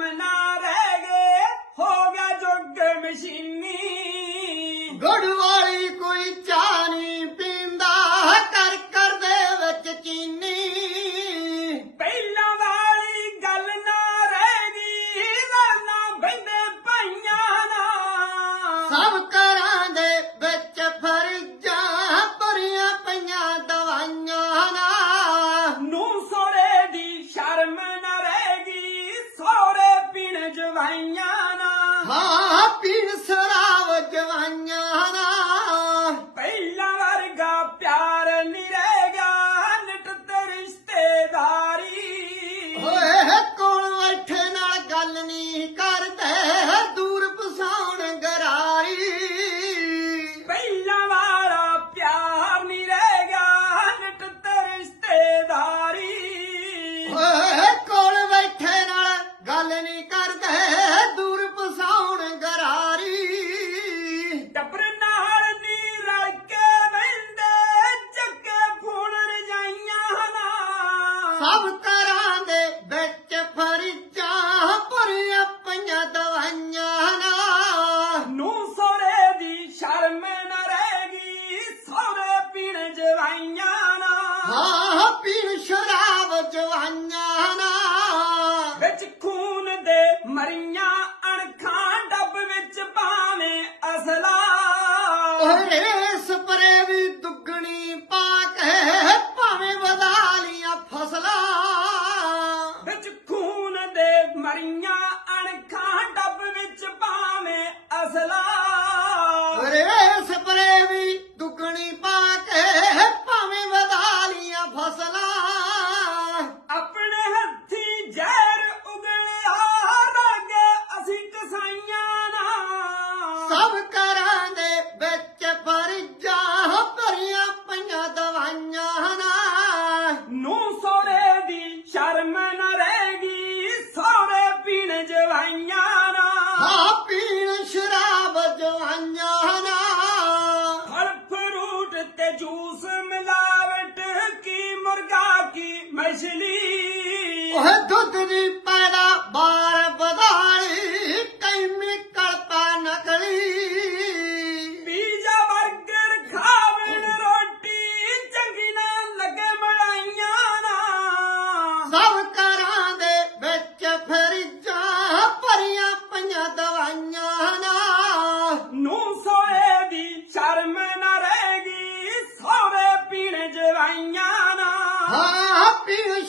I'm ਗੱਲ ਨਹੀਂ ਕਰਦੇ ਦੂਰ ਪਸਾਉਣ ਗਰਾਰੀ। ਟੱਬਰ ਨਾਲ ਨੀ ਰਲ ਕੇ ਬੈੰਦੇ ਚੱਕੇ ਫੋਨ ਰਜਾਈਆਂ ਨਾ ਸਭ ਤਰ੍ਹਾਂ ਦੇ ਵਿੱਚ ਫਰਿੱਜਾਂ ਭਰੀਆਂ ਪਈਆਂ ਦਵਾਈਆਂ ਨਾ ਨੂੰ ਸੋਰੇ ਦੀ ਸ਼ਰਮ ਨਾ ਰਹੇਗੀ ਸੋਰੇ ਪੀਣ ਜਵਾਈਆਂ ਨਾ। ਹਾਂ ਪੀਣ ਸ਼ਰਾਬ ਓਏ ਸਪਰੇ ਵੀ ਦੁੱਗਣੀ ਪਾਕ ਕੇ ਭਾਵੇਂ ਵਧਾ ਲੀਆਂ ਫਸਲਾਂ। ਵਿੱਚ ਖੂਨ ਦੇ ਮਰੀਆਂ ਅਣਖਾਂ, ਡੱਬ ਵਿੱਚ ਪਾਵੇਂ ਅਸਲਾ। थोरी büyük